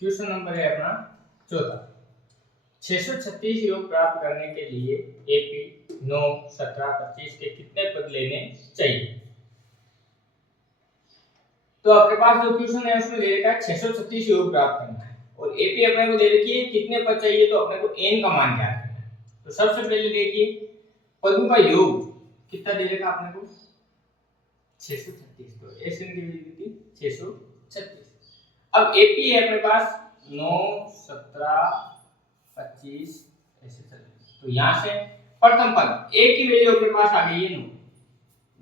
Question number है अपना 14। 636 योग प्राप्त करने के लिए एपी 9, 17, 25 के कितने पद लेने चाहिए। तो आपके पास जो क्वेश्चन है उसमें दे रखा है 636 योग प्राप्त करना है और एपी अपने को दे रखी है कितने पद चाहिए, तो अपने को n का मान ज्ञात करना है। तो सबसे पहले देखिए पदों का योग कितना दे रखा आपने को 636, तो s की वैल्यू कितनी 636। अब एपी है अपने पास 9, 17, 25 ऐसे चले, तो यहां से प्रथम पद a की वैल्यू अपने पास आ गई है 9,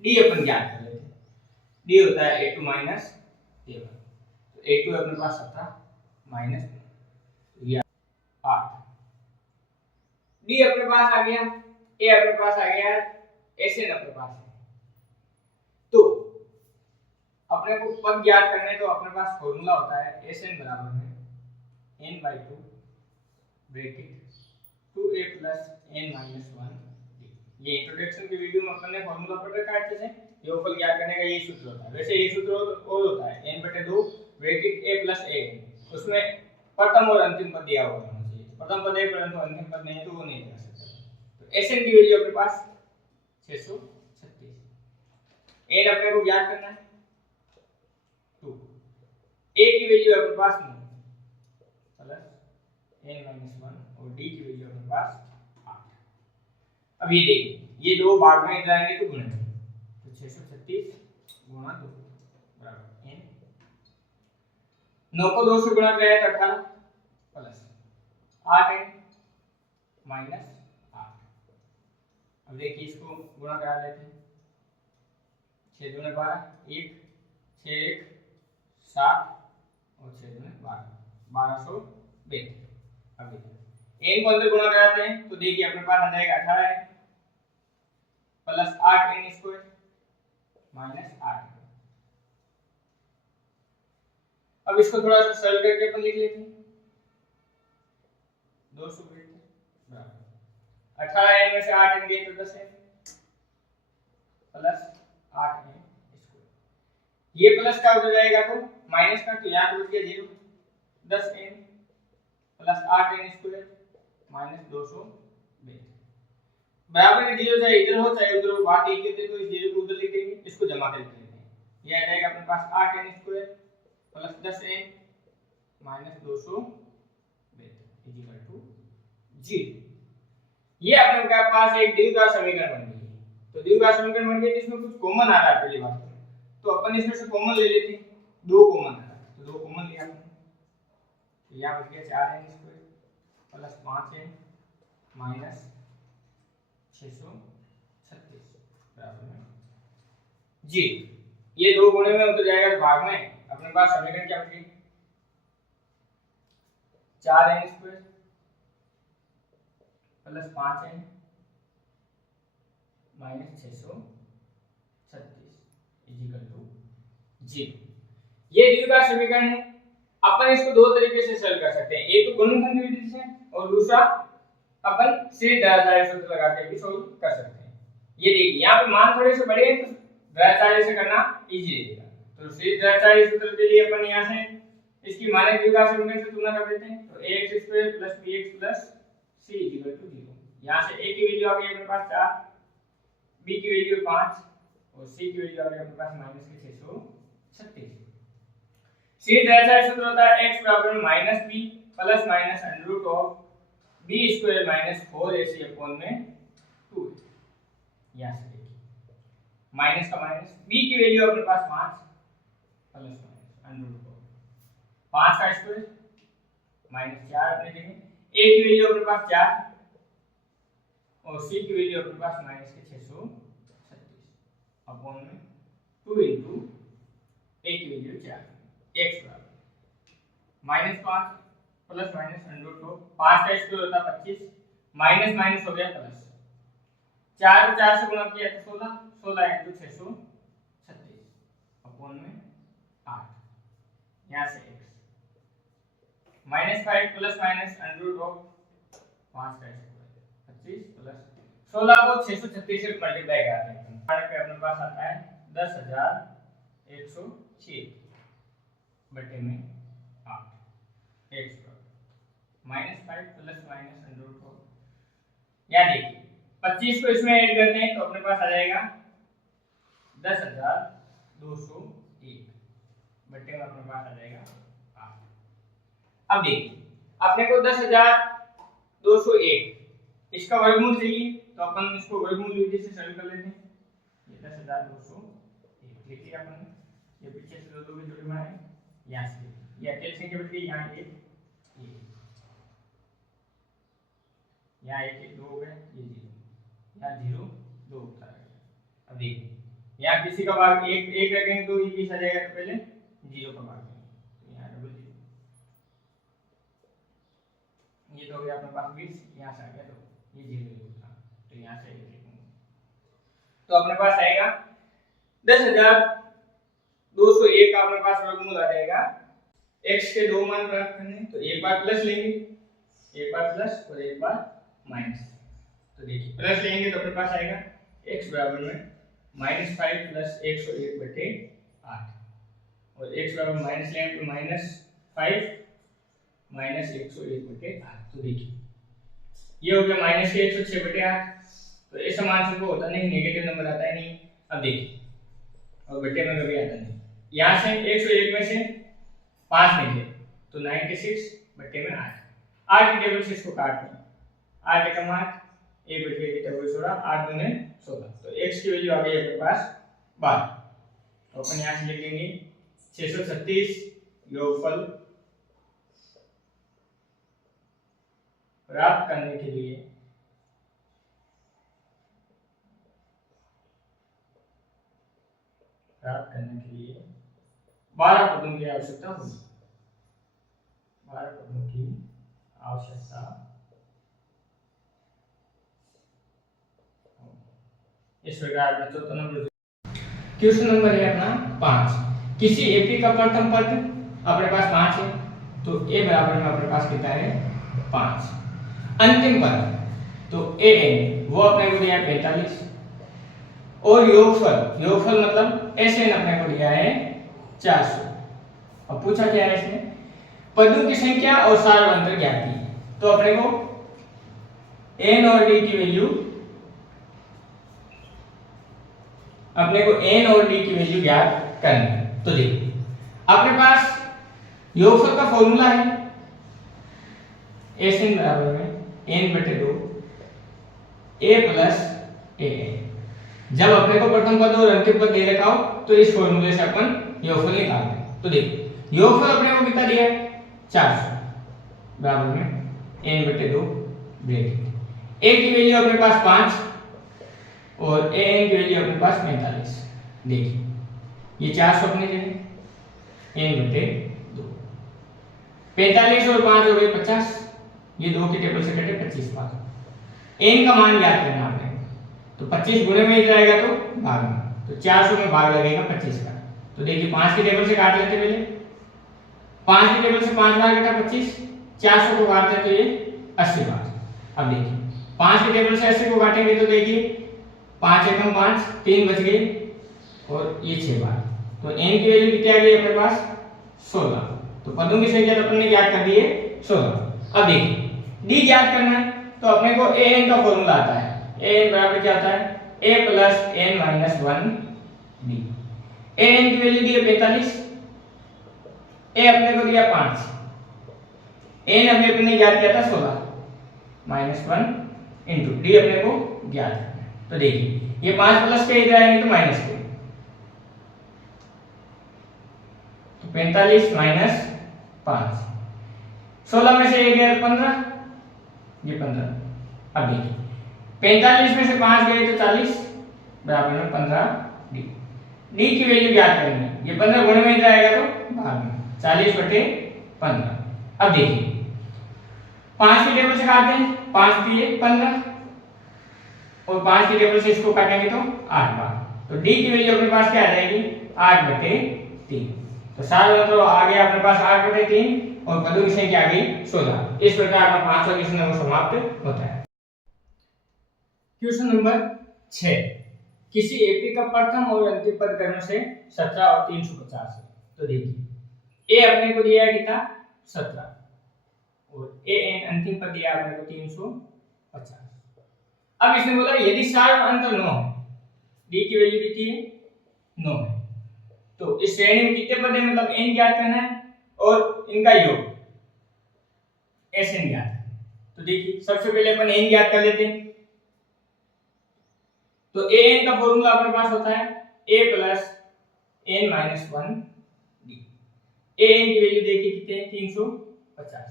d अपन ज्ञात कर लेते हैं। d होता है a2 माइनस a1, तो a2 अपने पास 17 माइनस ये 8, d अपने पास आ गया, a अपने पास आ गया, sn अपने पास है। तो अपने को पद ज्ञात करने तो अपने पास फॉर्मूला होता है sn बराबर है n/2 bracket 2a plus n minus 1। ये इंट्रोडक्शन की वीडियो में अपन ने फॉर्मूला पढ़ रखा है अच्छे से। योगफल ज्ञात करने का यही सूत्र होता है। वैसे ये सूत्र और होता है n/2 bracket a plus an, उसमें प्रथम और अंतिम पद दिया हुआ होना चाहिए। प्रथम पद है परंतु अंतिम पद नहीं है तो वो नहीं लगा सकता। तो sn की वैल्यू अपने पास 636, n अपने को ज्ञात करना है 2, a की वैल्यू अपने पास 9 प्लस n माइनस 1 और d की वैल्यू अपने पास 8। अब ये देखिए ये दो भाग में इधर आएंगे तो गुणा, तो 636 गुणा 2 बराबर n, 9 को 2 से गुणा किया तो 18 प्लस 8n माइनस 8। अब देखिए इसको गुणा करा लेते हैं, 6 दूने 12, 1 6 1 7 और 6 दूने 12, 1232। अब देखिए n को अंदर गुणा कराते हैं तो देखिए अपने पास आ जाएगा 18 है प्लस 8n स्क्वायर माइनस 8। अब इसको थोड़ा सा सरल करके अपन लिख लेते हैं, 200 बराबर 18n में से 8n गए तो 10n प्लस 8n स्क्वायर। ये प्लस का हो जाएगा तो माइनस का, तो यहाँ तो बच गया 0, 10n plus 8n square minus 220 बराबर में 0 चाहे इधर हो चाहे उधर हो, बात एक ही होती है। तो इस 0 को उधर लिख देंगे, इसको जमा कर लेते हैं। ये आ जाएगा अपने पास 8n square plus 10n minus 220 equal to 0। ये अपने के पास एक द्विघात समीकरण बन गई है। तो द्विघात समीकरण बन गई तो इसमें कुछ कॉमन आ रहा है पहली बात तो अपन इसमें से कॉमन ले लेते हैं। 2 कॉमन आ रहा है तो 2 कॉमन लिया हमने, तो यहां बच गया 4n square plus 5n minus 636 बराबर में जी। ये 2 गुणे में उतर जाएगा भाग में, अपने पास समीकरण क्या बची 4n square plus 5n minus 636 equal to 0। ये द्विघात समीकरण है। अपन इसको दो तरीके से सरल कर सकते हैं, एक तो गुणनखंड विधि से और दूसरा अपन सीधे द्विघात सूत्र लगा के भी सोल्व कर सकते हैं। ये देखिए यहाँ पे मान थोड़े से बड़े हैं तो द्विघात से करना इजी रहेगा। तो सीधे द्विघात सूत्र के लिए अपन यहाँ से इसकी मानक द्विघात समीकरण से तुलना कर देते हैं। तो ax² + bx + c = 0। यहाँ से a की वैल्यू आ गई अपने पास 4, b की वैल्यू 5 और c की वैल्यू आ गई अपने पास -636। सीधे द्विघात सूत्र होता है x बराबर -b plus minus √b² - 4ac/2। यहाँ से देखिए माइनस का माइनस, b की वैल्यू अपने पास 5 प्लस माइनस √5 का स्क्वायर माइनस 4 अपने जगह, a की वैल्यू अपने पास 4 और c की वैल्यू अपने पास -636 अपॉन में 2 into a की वैल्यू 4, x बराबर -5 प्लस माइनस √2, 5 का स्क्वायर होता है 25 माइनस माइनस हो गया प्लस, 4 को 4 से गुणा किया तो 16, 16 into 636 अपॉन में 8। यहाँ से x -5 प्लस माइनस √2 5 का स्क्वायर 25 प्लस 16 को 636 से मल्टीप्लाई करते हैं पे अपने पास आता है 10,106 बटे में 8 -5 प्लस माइनस √4। या देखिए 25 को इसमें ऐड करते हैं तो अपने पास आ जाएगा 10,201 बटे में अपने पास आ जाएगा 8। अब देखिए अपने को 10,201 इसका वर्गमूल चाहिए तो अपन इसको वर्गमूल विधि से सरल कर लेते हैं। ये 10,201 लिखिए अपन, ये पीछे से दो की जोड़ी बनाए यहाँ से ये अकेले संख्या बच गई, यहाँ एक यहाँ एक दो हो गए, ये 0 यहाँ 0 2 होता है। अब देखिए यहाँ किसी का भाग एक एक रखेंगे तो ये किस आ जाएगा, तो पहले 0 का भाग लेंगे तो यहाँ डबल 0, ये तो हो गया अपने पास 20, यहाँ से आ गया तो ये 0 था तो यहाँ से एक लिखेंगे तो अपने पास आएगा 10,201 का अपने पास वर्गमूल आ जाएगा। x के दो मान प्राप्त करने तो एक बार प्लस लेंगे, एक बार प्लस और एक बार माइनस। तो देखिए प्लस लेंगे तो अपने पास आएगा x बराबर में -5 प्लस 101 बटे 8 और x बराबर माइनस लेंगे तो -5 माइनस 101 बटे 8। तो देखिए ये हो गया माइनस के 106 बटे 8। तो ऐसा मान सबको होता नहीं, नेगेटिव नंबर आता है नहीं। अब देखिए और बटे में कभी आता नहीं, यहाँ से 101 में से 5 निकले तो 96 बटे में 8 की टेबल से इसको काट लें, 8 एकम 8 एक बटे की टेबल 16 8 दूने 16 तो x की वैल्यू आ गई अपने पास 12। तो अपन यहाँ से लिख देंगे 636 योगफल प्राप्त करने के लिए प्राप्त करने के लिए 12 पदों की आवश्यकता होगी, 12 पदों की आवश्यकता। इस प्रकार में चौथा नंबर क्वेश्चन नंबर है अपना 5। किसी एपी का प्रथम पद अपने पास 5 है तो a बराबर में अपने पास कितना है 5। अंतिम पद तो an वो अपने को दिया है 45 और योगफल मतलब SN अपने को दिया है 400। अब पूछा क्या है इसमें, पदों की संख्या और सारवंतर ज्ञात की। तो अपने को n और d की वैल्यू ज्ञात करनी है। तो देखिए अपने पास योगफल का फॉर्मूला है SN बराबर में n बटे 2 a प्लस an। जब अपने को प्रथम पद और अंतिम पद दे रखा हो तो इस फॉर्मूले से अपन योगफल निकालते हैं। तो देखिए योगफल अपने को कितना दिया है 400 बराबर में n बटे 2 ब्रैकेट a की वैल्यू अपने पास 5 और an की वैल्यू अपने पास 45। देखिए ये 400 अपने जगह n बटे 2 45 और 5 हो गए 50, ये 2 की टेबल से कटे 25 पास। n का मान ज्ञात करना आपने तो 25 गुणे में इधर आएगा तो भाग में, तो 400 में भाग लगेगा 25 का। तो देखिए 5 की टेबल से काट लेते पहले, 5 की टेबल से 5 बार कटा 25, 400 को काटते तो ये 80 बार। अब देखिए 5 की टेबल से 80 को काटेंगे तो देखिए 5 एकम 5 3 बच गए और ये 6 बार। तो n की वैल्यू कितनी आ गई अपने पास 16। तो पदों की संख्या तो अपन ने ज्ञात कर दी है 16। अब देखिए d ज्ञात करना है तो अपने को an का फॉर्मूला आता है, an बराबर क्या आता है a plus n minus 1 d। an की वैल्यू दी है 45, a अपने को दिया 5, n अपने ने ज्ञात किया था 16 माइनस 1 इंटू d अपने को ज्ञात करना है। तो देखिए ये 5 प्लस के इधर आएंगे तो माइनस के, तो 45 माइनस 5, 16 में से 1 गया 15, ये 15। अब देखिए 45 में से 5 गए तो 40 बराबर में 15 d। d की वैल्यू ज्ञात करनी है, ये 15 गुणे में इधर आएगा तो भाग में 40 बटे 15। अब देखिए 5 की टेबल से काटते हैं, 5 दिए 15 और 5 की टेबल से इसको काटेंगे तो 8 बार। तो d की वैल्यू अपने पास क्या आ जाएगी 8 बटे 3। तो सारा मतलब आ गया अपने पास 8 बटे 3 और पदों की संख्या आ गई 16। इस प्रकार अपना 5वां क्वेश्चन समाप्त होता है। Question number 6। किसी एपी का प्रथम और अंतिम पद क्रम से 17 और 350 है। तो देखिए ए अपने को दिया है कितना 17 और ए एन अंतिम पद दिया आपने को 350। अब इसने बोला यदि सार अंतर 9 है, डी की वैल्यू कितनी है 9 है, तो इस श्रेणी में कितने पद है मतलब n ज्ञात करना है और इनका योग Sn ज्ञात करना है। तो देखिए सबसे पहले अपन n ज्ञात कर लेते हैं। तो an का फॉर्मूला अपने पास होता है a plus n minus 1 d। an की वैल्यू देखिए कितने हैं 350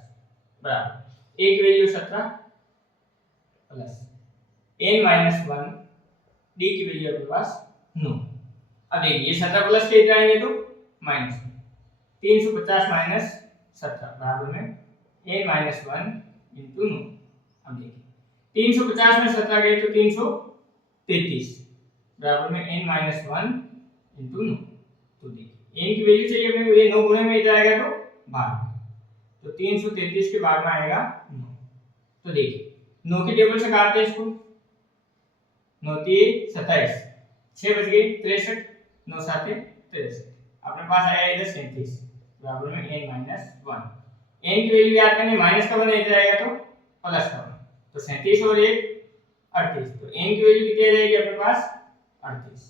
बराबर a की value 17 plus n minus 1 d की वैल्यू अपने पास 9। अब देखिए ये 17 प्लस के जाएंगे तो माइनस 350 माइनस 17 बराबर में n माइनस 1 इंटू 9। अब देखिए 350 में 17 गए तो 333 बराबर में n माइनस 1 इंटू 9। तो देखिए n की वैल्यू चाहिए अपने को, ये 9 गुणे में जाएगा तो भाग, तो 333 के भाग में आएगा 9। तो देखिए 9 की टेबल से काटते हैं इसको, 9 3 27 6 बच गए 63 9 7 63 अपने पास आया इधर 37 बराबर में n माइनस 1। n की वैल्यू याद करनी, माइनस का 1 इधर आएगा तो प्लस का 1, तो 37 और 1 38, तो n की वैल्यू कितनी आ जाएगी अपने पास 38।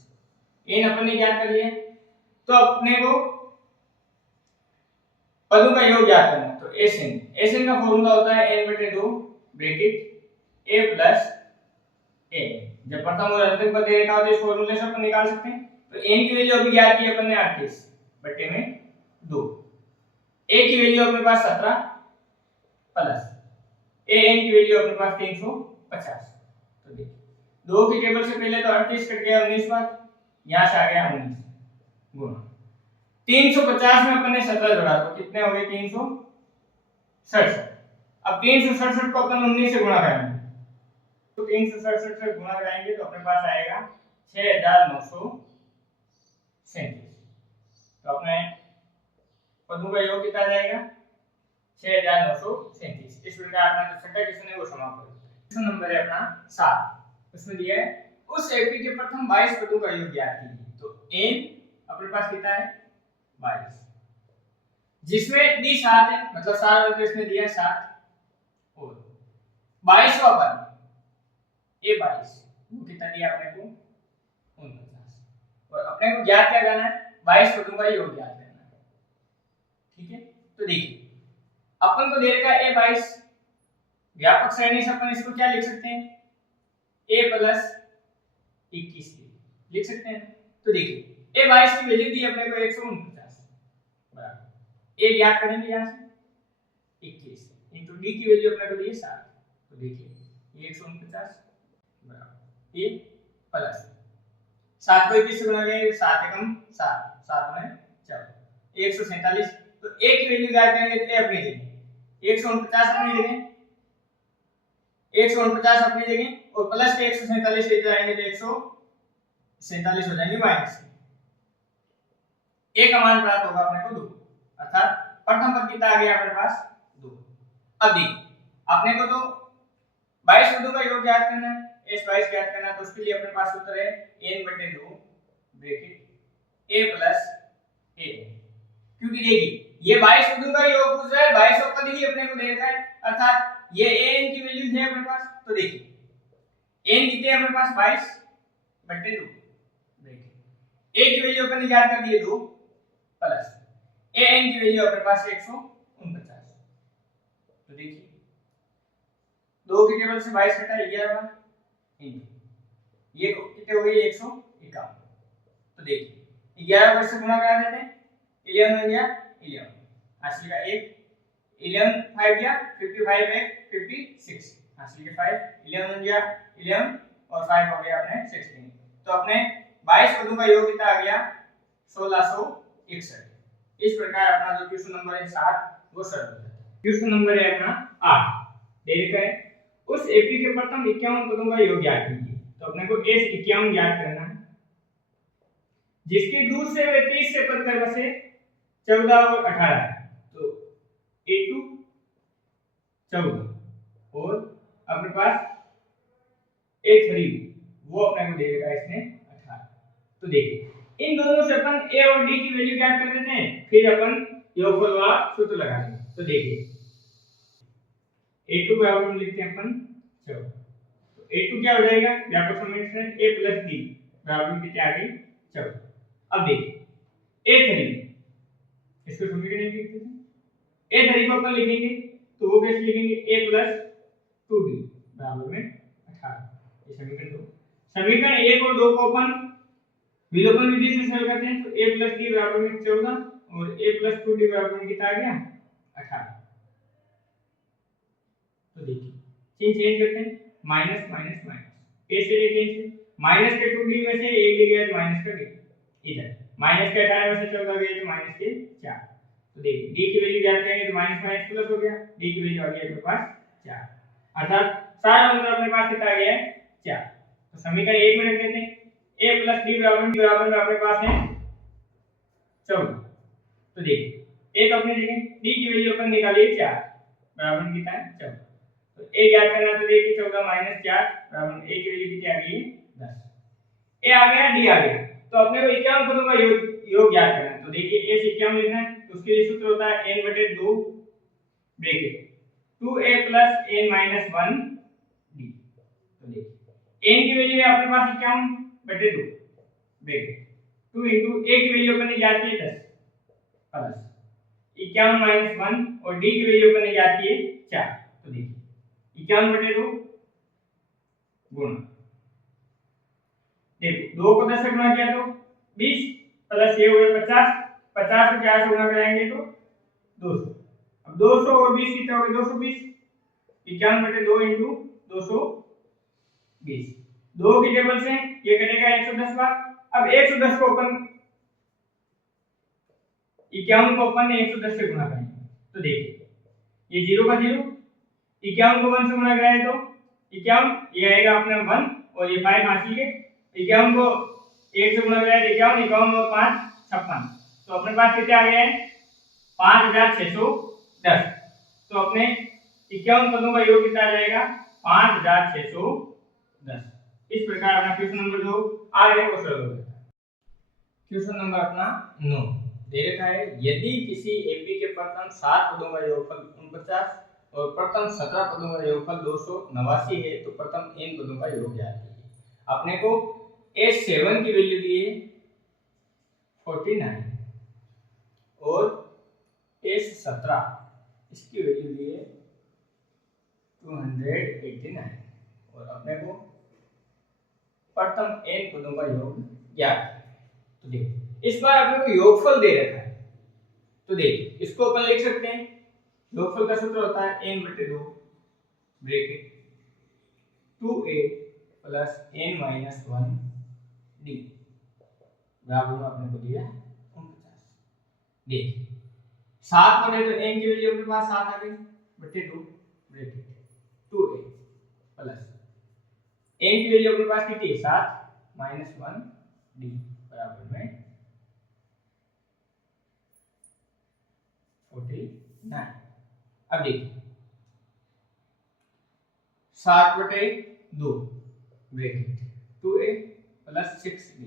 n अपन ने याद कर लिया, तो अपने को पदों का योग याद करना। तो Sn का फॉर्मूला होता है n/2 bracket a plus a। जब प्रथम और अंतिम पद दे रखा हो तो इस फॉर्मूले से अपन निकाल सकते हैं। तो n की वैल्यू अभी ज्ञात की अपन ने 38 बटे में 2, a की वैल्यू अपने पास 17 प्लस an की वैल्यू अपने पास 350। तो देखिए 2 की टेबल से पहले तो 38 कट गया 19 बार, यहां से आ गया 19 गुणा 350 में अपन ने 17 जोड़ा तो कितने हो गए 367। अब 367 को अपन 19 से गुणा करेंगे, तो 367 से गुणा कराएंगे तो अपने पास आएगा 6937। तो अपने पदों का योग कितना जाएगा 6937। इस प्रकार अपना जो छठा क्वेश्चन है वो समाप्त होता है। क्वेश्चन नंबर है अपना 7, उसमें दिया है उस एपी के प्रथम 22 पदों का योग ज्ञात कीजिए। तो n अपने पास कितना है 22, जिसमें d 7 है, मतलब 7 तो इसमें दिया है 7 और 22वां पद a 22 वो कितना दिया अपने को 49, और अपने को ज्ञात क्या करना है 22 पदों का योग ज्ञात करना है। ठीक है, तो देखिए अपन को दे रखा है a 22, व्यापक श्रेणी से अपन इसको क्या लिख सकते हैं a प्लस 21 लिख सकते हैं। तो देखिए a 22 की वैल्यू दी अपने को 149 बराबर a ज्ञात करेंगे यहां से 21 इंटू d की वैल्यू अपने को दी है 7। तो देखिए ये 149 बराबर a प्लस 7 को 21 से गुणा करेंगे 7 एकम 7 7 में 4 147। तो a की वैल्यू ज्ञात करेंगे तो a अपनी जगह 149 अपनी जगह 149 अपनी जगह और प्लस के 147 इधर आएंगे तो 147 हो जाएंगे माइनस a का मान प्राप्त होगा अपने को 2, अर्थात प्रथम पद कितना आ गया अपने पास 2। अब देखिए अपने को तो 22 पदों का योग ज्ञात करना है, s22 ज्ञात करना है, तो उसके लिए अपने पास सूत्र है n/2 bracket a plus a। क्योंकि देखिए ये 22 पदों का योग पूछ रहा है, 22 पद ही अपने को दे रखा है, अर्थात ये an की वैल्यू है अपने पास। तो देखिए n कितने अपने पास 22/2 ब्रैकेट a की वैल्यू अपन ने ज्ञात कर दी है 2 प्लस an की वैल्यू अपने पास 149। तो देखिए 2 की टेबल से 22 घटा 11 इंटू ये कितने हो गए 151। तो देखिए 11 को इससे गुणा करा देते हैं, 11 हो गया 11 हासिल का 1, 11 5 गया 55 1 56 हासिल के 5, 11 हो गया 11 और 5 हो गया अपने 16। तो अपने 22 पदों का योग कितना आ गया 1661। इस प्रकार अपना जो क्वेश्चन नंबर है 7 वो सॉल्व हो जाता है। क्वेश्चन नंबर है अपना 8, दे रखा है उस एपी के प्रथम 51 पदों का योग ज्ञात कीजिए। तो अपने को s51 ज्ञात करना है, जिसके दूर से वे 30 से पद कर बसे 14 और 18 है। तो a2 14 और अपने पास a3 वो अपने को दे रखा है इसने 18। तो देखिए इन दोनों से अपन a और d की वैल्यू ज्ञात कर देते हैं, फिर अपन योगफल वाला सूत्र लगाएंगे। तो देखिए a2 बराबर में लिखते हैं अपन 14। तो a2 क्या हो जाएगा, व्यापक समीकरण a प्लस d बराबर में कितने आ गई 14। अब देखिए a3 इसको समीकरण लिख देते हैं, a3 को अपन लिखेंगे तो वो कैसे लिखेंगे a प्लस 2d बराबर में 18। ये समीकरण 2। समीकरण 1 और 2 को अपन विलोपन विधि से सरल करते हैं तो a प्लस d बराबर में 14 और a प्लस 2d बराबर में कितना आ गया 18। तो देखिए चिन्ह चेंज करते हैं, माइनस माइनस माइनस, a से लेके माइनस के 2d में से एक ले गया तो माइनस का d, इधर माइनस के 18 में से 14 गया तो माइनस के 4। तो देखिए d की वैल्यू ज्ञात करेंगे तो माइनस माइनस प्लस हो गया, d की वैल्यू आ गई अपने पास 4, अर्थात सारा अंतर अपने पास कितना आ गया है 4। तो समीकरण 1 में रख देते हैं a प्लस d बराबर में अपने पास है 14। तो देखिए a तो अपने जगह, d की वैल्यू अपन निकालिए 4 बराबर में कितना है 14। तो a ज्ञात करना तो देखिए 14 माइनस 4 बराबर में a की वैल्यू कितनी आ गई 10। a आ गया d आ गया, तो अपने को 51 पदों का योग ज्ञात करना है। तो देखिए a से 51 लिखना है तो उसके लिए सूत्र होता है n/2 bracket 2a + n - 1 d। तो देखिए n की वैल्यू है अपने पास 51/2 ब्रैकेट 2 into a की वैल्यू अपन ने ज्ञात की है 10 प्लस 51 - 1 और d की वैल्यू अपन ने ज्ञात की है 4। तो देखिए 51/2 गुणा, देखो 2 को 10 से गुणा किया तो 20 प्लस ये हुए 50, 50 को 4 से गुणा कराएंगे तो 200। अब 200 और 20 कितना हो गया 220, 51/2 into 220, 2 की टेबल से ये कटेगा 110 बार। अब 110 को अपन 51 को अपन ने 110 से गुणा करेंगे तो देखिए ये 0 का 0, 51 को 1 से गुणा कराए तो 51 ये आएगा अपना 1 और ये 5 हासिल के 51 को 1 से गुणा कराए तो 51, 51 और 5 56। तो अपने पास कितने आ गए हैं 5610। तो अपने 51 पदों का योग कितना आ जाएगा 5610। इस प्रकार अपना क्वेश्चन नंबर जो आ गया वो सॉल्व हो गया। क्वेश्चन नंबर अपना 9 दे रखा है, यदि किसी एपी के प्रथम 7 पदों का योगफल 49 और प्रथम 17 पदों का योगफल 289 है तो प्रथम n पदों का योग ज्ञात कीजिए। अपने को S7 की वैल्यू दी है 49 और S17 इसकी वैल्यू दी है 289 और अपने को प्रथम n पदों का योग ज्ञात है। तो देखो इस बार अपने को योगफल दे रखा है तो देखिए इसको अपन लिख सकते हैं, योगफल का सूत्र होता है n/2 bracket 2a + n - 1 d बराबर में अपने को दिया 49। देखिए 7 पड़े तो n की वैल्यू अपने पास 7 आ गई बटे 2 ब्रैकेट 2a + n की वैल्यू अपने पास कितनी है 7 - 1 d बराबर में 49। अब देखिए 7/2 ब्रैकेट 2a + 6d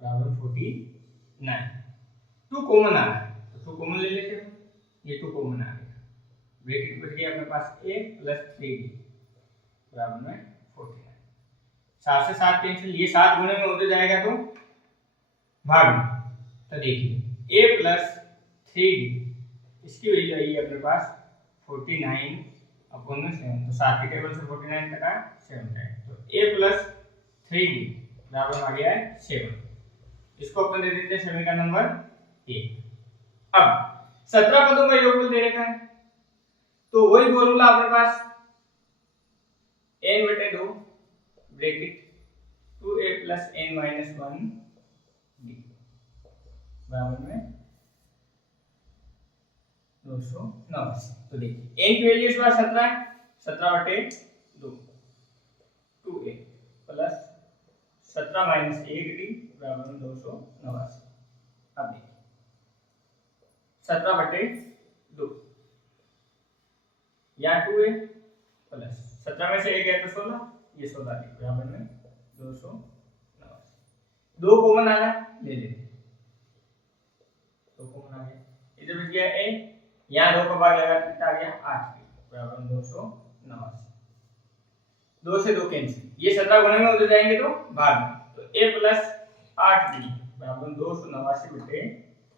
बराबर 49। 2 कॉमन आ रहा है तो 2 कॉमन ले लेते हैं, ये 2 कॉमन आ गया ब्रैकेट बच गया अपने पास a + 3d बराबर में 49। 7 से 7 कैंसिल, ये 7 गुणे में होते जाएगा तो भाग में। तो देखिए a + 3d इसकी वैल्यू आई है अपने पास 49/7। तो 7 की टेबल से 49 तक आया 7 है तो a + 3d बराबर में आ गया है 7। इसको अपन दे देते हैं समीकरण नंबर 1। अब 17 पदों का योगफल दे रखा है तो वही फॉर्मूला अपने पास n/2 bracket 2a + n - 1 d बराबर में 289। तो देखिए n की वैल्यू इस बार 17 है, 17/2 2a + 17 - 1 d बराबर में 289। अब देखिए 17/2 या 2a + 17 में से 1 गया तो 16, ये 16 d बराबर में 289। 2 कॉमन आ रहा है ले लेते, 2 कॉमन आ गया, इधर बच गया a, यहाँ 2 का भाग लगा कितना आ गया 8 d बराबर 289। 2 से 2 कैंसिल, ये 17 गुणे में उधर जाएंगे तो भाग में, तो a प्लस 8b बराबर 289 बटे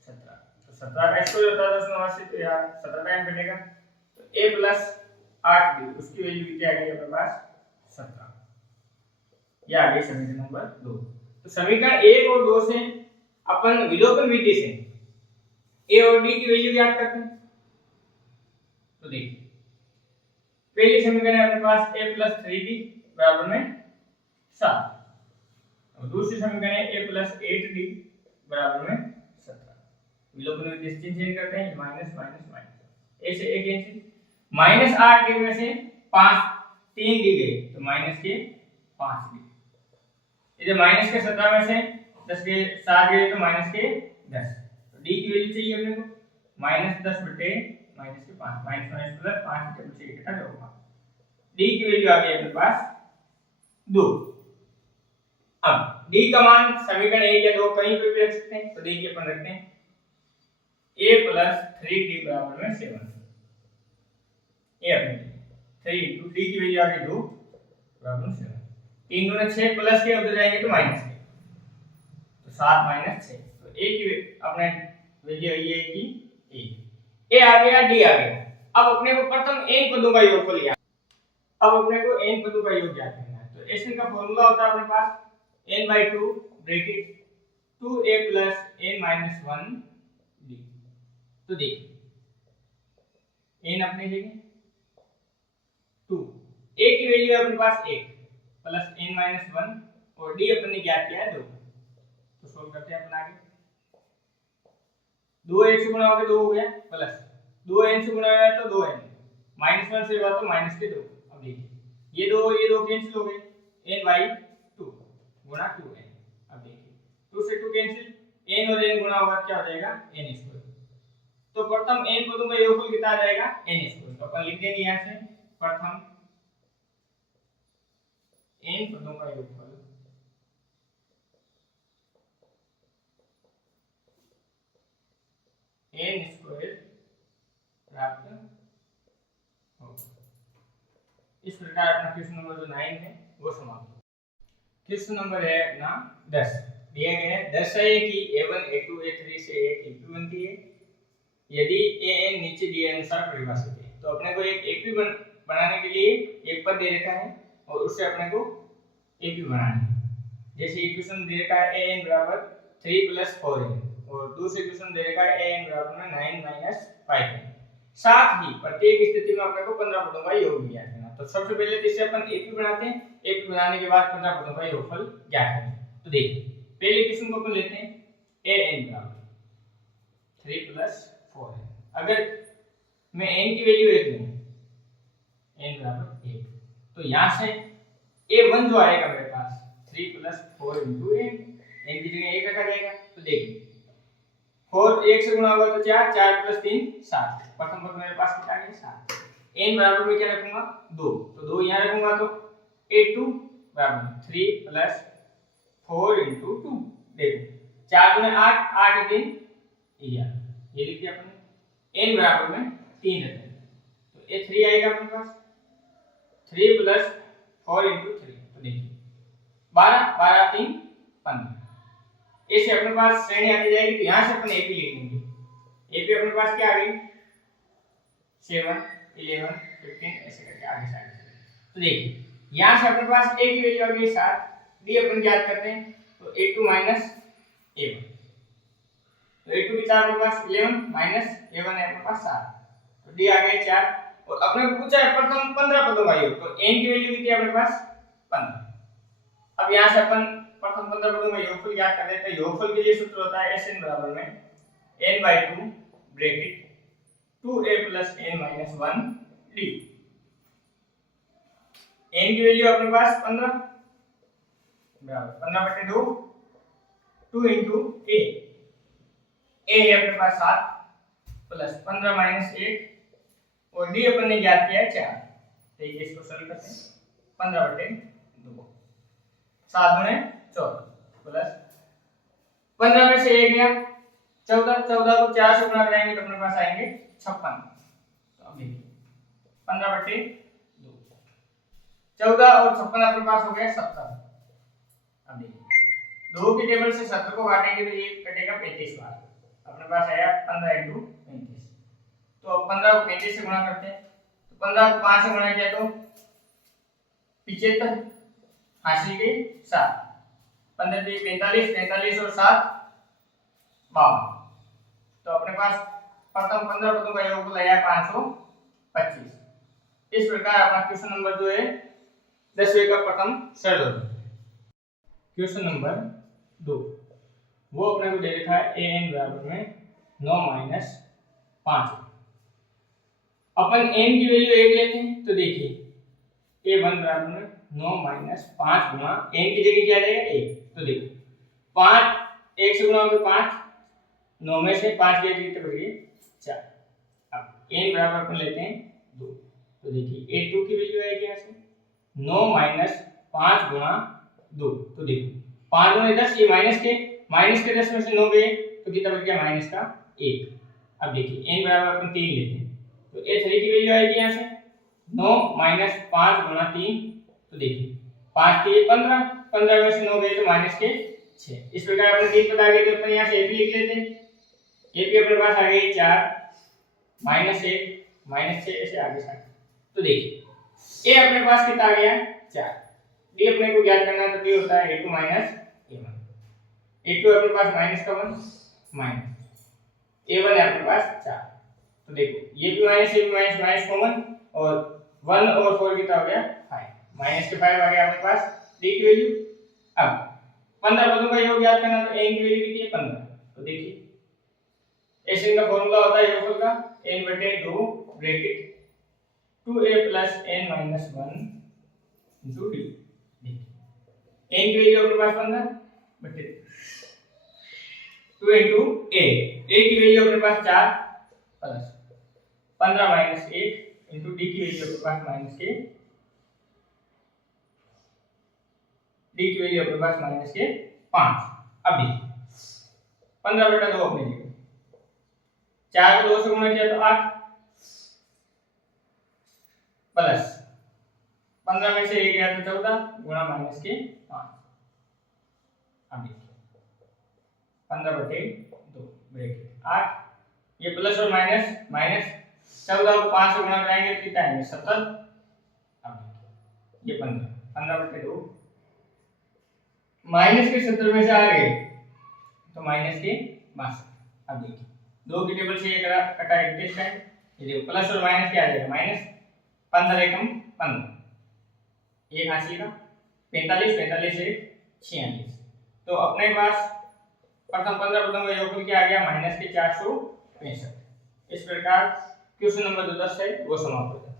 17। तो 17 का स्क्वायर होता है 289, तो यार 17 टाइम कटेगा, तो a प्लस 8b उसकी वैल्यू कितनी आ गई अपने पास 17। ये आ गई समीकरण नंबर 2। तो समीकरण 1 और 2 से अपन विलोपन विधि से a और d की वैल्यू ज्ञात करते हैं। तो देखिए पहली समीकरण है अपने पास a प्लस 3d बराबर में 7, और दूसरी समीकरण है a प्लस 8d बराबर में 17। विलोपन विधि से चिन्ह चेंज करते हैं, माइनस माइनस माइनस, a से a कैंसिल, माइनस 8d में से 5 3 दी गई तो माइनस के 5 दी, इधर माइनस के 17 में से 10 के 7 गए तो माइनस के 10। तो d की वैल्यू चाहिए अपने को माइनस 10 बटे माइनस के 5, माइनस माइनस प्लस 5 के बच्चे इकट्ठा होगा, d की वैल्यू आ गई अपने पास 2। अब d का मान समीकरण 1 या 2 कहीं पे भी रख सकते हैं, तो देखिए अपन रखते हैं a प्लस 3d बराबर में 7, a अपने 3 into d की वैल्यू आ गई 2 बराबर में 7, 3 दूनी 6 प्लस के उधर जाएंगे तो माइनस के, तो 7 माइनस 6, तो a की अपने वैल्यू ये है कि a आ गया, d आ गया। अब अपने को प्रथम n पदों का योगफल ज्ञात, अब अपने को n पदों का योग ज्ञात करना है। तो एसन का फार्मूला होता है अपने पास n/2 bracket 2a plus n minus 1 d। तो देखिए n अपने जगह 2, a की वैल्यू है अपने पास 1 प्लस n minus 1 और d अपन ने ज्ञात किया है 2। तो सॉल्व करते हैं अपन आगे, 2 1 से गुणा होकर 2 हो गया, प्लस 2 n से गुणा हुआ है तो 2n, माइनस 1 से हुआ तो माइनस के 2। अब देखिए ये दो कैंसिल हो गए, n/2 गुणा 2n। अब देखिए 2 से 2 कैंसिल, n और n गुणा होगा क्या हो जाएगा n²। तो प्रथम n पदों का योगफल कितना आ जाएगा n²। तो अपन लिख देंगे यहां से प्रथम n पदों का योगफल n² प्राप्त होगा। इस प्रकार अपना क्वेश्चन नंबर जो 9 है वो समाप्त हो। क्वेश्चन नंबर है अपना 10, दिया गया है दर्शाइए कि a1 a2 a3 से एक ap बनती है यदि an नीचे दिए अनुसार परिभाषित है। तो अपने को एक ap बनाने के लिए एक पद दे रखा है और उससे अपने को ap बनाना है। जैसे इक्वेशन दे रखा है an बराबर 3 + 4n और दूसरे इक्वेशन दे रखा है an बराबर में 9 - 5n। साथ ही प्रत्येक स्थिति में अपने को 15 पदों का योग ज्ञात करना। तो सबसे पहले तो इसे अपन ap बनाते हैं, ap बनाने के बाद 15 पदों का योगफल ज्ञात करें। तो देखिए पहले इक्वेशन को अपन लेते हैं an बराबर 3 + 4n। अगर मैं n की वैल्यू 1 लूं, n बराबर 1, तो यहां से a1 जो आएगा मेरे पास 3 + 4 * n, n की जगह 1 रखा जाएगा। तो देखिए 4 1 से गुणा होगा तो 4, 4 + 3 7, प्रथम पद मेरे पास कितना है 7। n बराबर में क्या रखूंगा 2, तो 2 यहां रखूंगा तो a2 बराबर 3 + 4 * 2। देखो 4 × 8, 8 × 3 11, ये लिख दिया अपने। n बराबर में 3 रखें तो ये 3 आएगा अपने पास 3 + 4 * 3। तो देखिए 12 12 3 15, ऐसे अपने पास श्रेणी आती जाएगी। तो यहां से अपन एपी लिख लेंगे। एपी अपने पास क्या आ गई 7 11 15 ऐसे करके आगे से आगे। तो देखिए यहां से अपने पास a की वैल्यू आ गई 7, d अपन ज्ञात करते हैं तो a2 - a1, तो a2 कितना अपने पास 11 - a1 है अपने पास 7, तो d आ गया 4। और अपने को पूछा है प्रथम 15 पदों का योग, तो n की वैल्यू कितनी है अपने पास 15। अब यहां से अपन प्रथम 15 पदों का योगफल ज्ञात कर लेते हैं। योगफल के लिए सूत्र होता है Sn बराबर में n/2 bracket 2a + n - 1 d। n की वैल्यू अपने पास 15 बराबर 15/2 2 * a, a है अपने पास 7 प्लस 15 - 1 और d अपन ने ज्ञात किया है 4। तो ये इसको सरल करते हैं 15/2, 7 × 14 प्लस 15 में से 1 गया 14, 14 को 4 से गुणा कराएंगे तो अपने पास आएंगे 56। तो अब देखिए 15/2 14 और 56 अपने पास हो गया 70। अब देखिए 2 की टेबल से 70 को काटेंगे तो ये कटेगा 35 बार, अपने पास आया 15 × 35। तो अब 15 को 35 से गुणा करते हैं, तो 15 को 5 से गुणा किया तो 75 हासिल के 7, 15 × 45, 45 और 7 52। तो अपने पास प्रथम 15 पदों का योग आया 525। इस प्रकार अपना क्वेश्चन नंबर जो है 10वें का प्रथम सरल हो गया। क्वेश्चन नंबर 2 वो अपने को दे रखा है an बराबर में 9 - 5। अपन n की वैल्यू 1 लेते हैं तो देखिए a1 बराबर में 9 - 5 गुणा n की जगह क्या आ जाएगा 1। तो देखो 5 1 से गुणा होगा 5, 9 में से 5 गए कितने बच गए 4। अब n बराबर अपन लेते हैं 2। तो देखिए a2 की वैल्यू आएगी यहाँ से 9 - 5 गुणा 2। तो देखो 5 × 10 ये माइनस के 10 में से 9 गए तो कितना बच गया माइनस का 1। अब देखिए n बराबर अपन 3 लेते हैं तो a3 की वैल्यू आएगी यहाँ से 9 - 5 गुणा 3। तो देखिए 5 के 15, 15 में से 9 गए तो माइनस के 6। इस प्रकार अपन 3 पद आ गए तो अपन यहाँ से AP लिख लेते हैं। AP अपने पास आ गई 4 -1 -6 ऐसे आगे साथ। तो देखिए a अपने पास कितना आ गया 4, d अपने को ज्ञात करना है तो d होता है a2 - a1। a2 अपने पास माइनस का 1 माइनस a1 है अपने पास 4। तो देखो ये भी माइनस ये भी माइनस, माइनस कॉमन और 1 और 4 कितना हो गया 5, माइनस के 5 आ गया अपने पास d की वैल्यू। अब 15 पदों का योग ज्ञात करना तो n की वैल्यू कितनी है 15। तो देखिए एसएन का फॉर्मूला होता है योगफल का n/2 bracket 2a + n - 1 * d। n की वैल्यू अपने पास 15 बटे 2 × a की वैल्यू अपने पास 4 प्लस 15 - 1 * d की वैल्यू अपने पास माइनस के d की वैल्यू अपने पास माइनस के 5। अब देखिए 15/2 अपने लिए 4 को 2 से गुणा किया तो 8 प्लस 15 में से 1 गया तो 14 गुणा माइनस के 5। अब देखिए 15/2 ब्रैकेट 8 ये प्लस और माइनस माइनस 14 को 5 से गुणा कराएंगे तो कितना आएगा 70। अब ये 15/2 माइनस के 70 में से आ गए तो माइनस के 62। अब देखिए 2 की टेबल से ये कटा एडजस्ट है, ये देखो प्लस और माइनस क्या आ जाएगा माइनस 15 एकम 15 एक हासिल का 45 45 से 46। तो अपने पास प्रथम 15 पदों का योगफल क्या आ गया माइनस के 465। इस प्रकार क्वेश्चन नंबर जो 10 है वो समाप्त हो जाता है।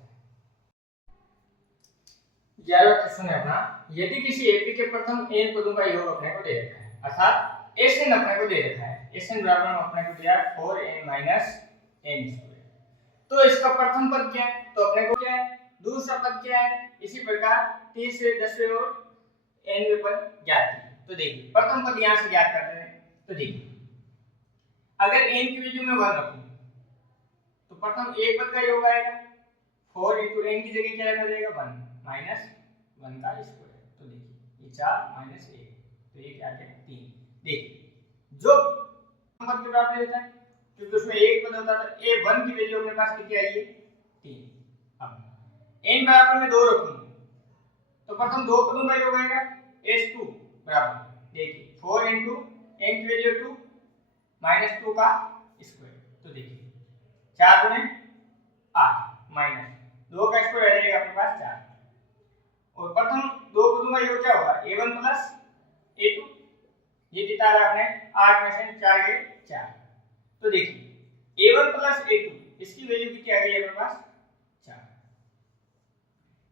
11वां क्वेश्चन है अपना यदि किसी एपी के प्रथम n पदों का योग अपने को दे रखा है अर्थात Sn अपने को दे रखा है, Sn बराबर में अपने को दिया 4n - n²। तो इसका प्रथम पद क्या है तो अपने को क्या है दूसरा पद क्या है, इसी प्रकार तीसरे 10वें और nवें पद ज्ञात कीजिए। तो देखिए प्रथम पद यहां से ज्ञात करते हैं। तो देखिए अगर n की वैल्यू में 1 रखूं तो प्रथम एक पद का योग आएगा 4 × n की जगह क्या रखा जाएगा 1 माइनस 1 का स्क्वायर। तो देखिए ये 4 माइनस 1 तो ये क्या आ गया 3। देखिए जो पद के बराबर होता है क्योंकि उसमें एक पद होता था a1 की वैल्यू अपने पास कितनी आई है 3। अब n बराबर में 2 रखूं तो प्रथम दो पदों का योग आएगा s2 बराबर देखिए 4 × n की वैल्यू 2 माइनस 2 का स्क्वायर। तो देखिए 4 × 8 माइनस 2 का स्क्वायर आ जाएगा अपने पास 4 और प्रथम दो पदों का योग क्या होगा a1 + a2। ये जिता रहा आपने 8 में से 4 गए 4। तो देखिए a1 + a2 इसकी वैल्यू कितनी आ गई अपने पास 4।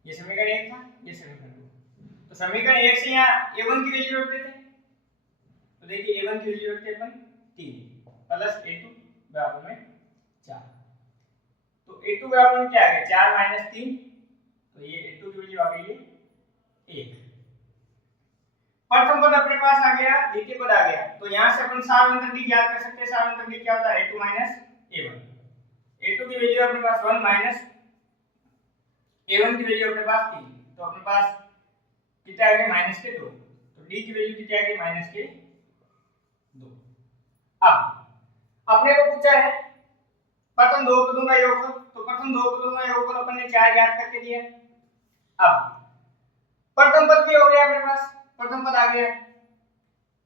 ये समीकरण 1 था, ये समीकरण 2। तो समीकरण 1 से यहाँ a1 की वैल्यू रख देते हैं। तो देखिए a1 की वैल्यू रखते हैं अपन 3 + a2 बराबर में 4। तो a2 बराबर में क्या आ गया 4 - 3 तो ये a2 की वैल्यू आ गई है 1। प्रथम पद अपने पास आ गया, द्वितीय पद आ गया तो यहां से अपन सार अंतर d ज्ञात कर सकते हैं। सार अंतर d क्या होता है a2 - a1। a2 की वैल्यू अपने पास 1 - a1 की वैल्यू अपने पास 3, तो अपने पास कितना आ गया माइनस के 2, तो d की वैल्यू कितनी आ गई माइनस के 2। अब अपने को पूछा है प्रथम दो पदों का योगफल, तो प्रथम दो पदों का योगफल अपन ने 4 ज्ञात करके दिया। अब प्रथम पद भी हो गया अपने पास, प्रथम पद आ गया,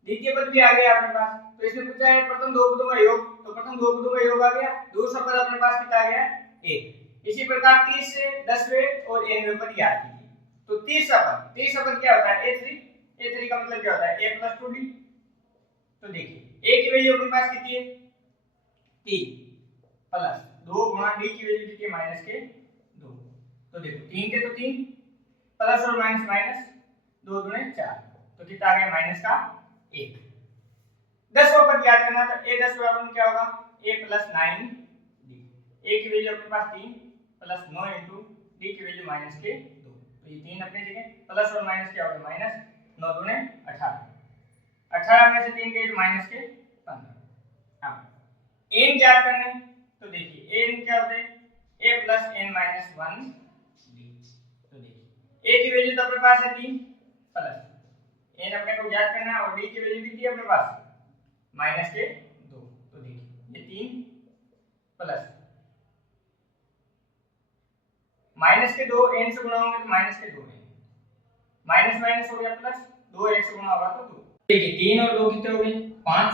द्वितीय पद भी आ गया अपने पास, तो इसने पूछा है प्रथम दो पदों का योग, तो प्रथम दो पदों का योग आ गया, दूसरा पद अपने पास कितना आ गया 1। इसी प्रकार 30 से 10वें और 9वें पद याद कीजिए। तो तीसरा पद क्या होता है a3 का मतलब क्या होता है a + 2d। तो देखिए a की वैल्यू अपने पास कितनी है 3 प्लस 2 गुणा d की वैल्यू कितनी है माइनस के 2। तो देखो 3 के तो 3 प्लस और माइनस माइनस 2 दूने 4, तो कितना आ गया माइनस का 1। 10वां पद याद करना, तो a10 बराबर में क्या होगा a + 9d। a की वैल्यू अपने पास 3 प्लस 9 इंटू d की वैल्यू माइनस के 2, तो ये 3 अपने जगह, प्लस और माइनस क्या होगा माइनस, 9 दूने 18, 18 में से 3 गए तो माइनस के 15। अब n ज्ञात करने, तो देखिए n क्या होता है a + n - 1d। तो देखिए a की वैल्यू तो अपने पास है 3 प्लस n अपने को ज्ञात करना है, और d की वैल्यू कितनी है अपने पास माइनस के 2। तो देखिए ये 3 प्लस माइनस के 2 n से गुणा होंगे तो माइनस के 2 n, माइनस माइनस हो गया प्लस, 2 1 से गुणा होगा तो 2। देखिए 3 और 2 कितने हो गए 5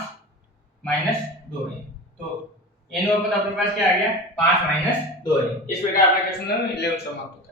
माइनस 2 n, तो n वाला पद अपने पास क्या आ गया 5 - 2 n। इस प्रकार अपना क्वेश्चन नंबर 11 समाप्त।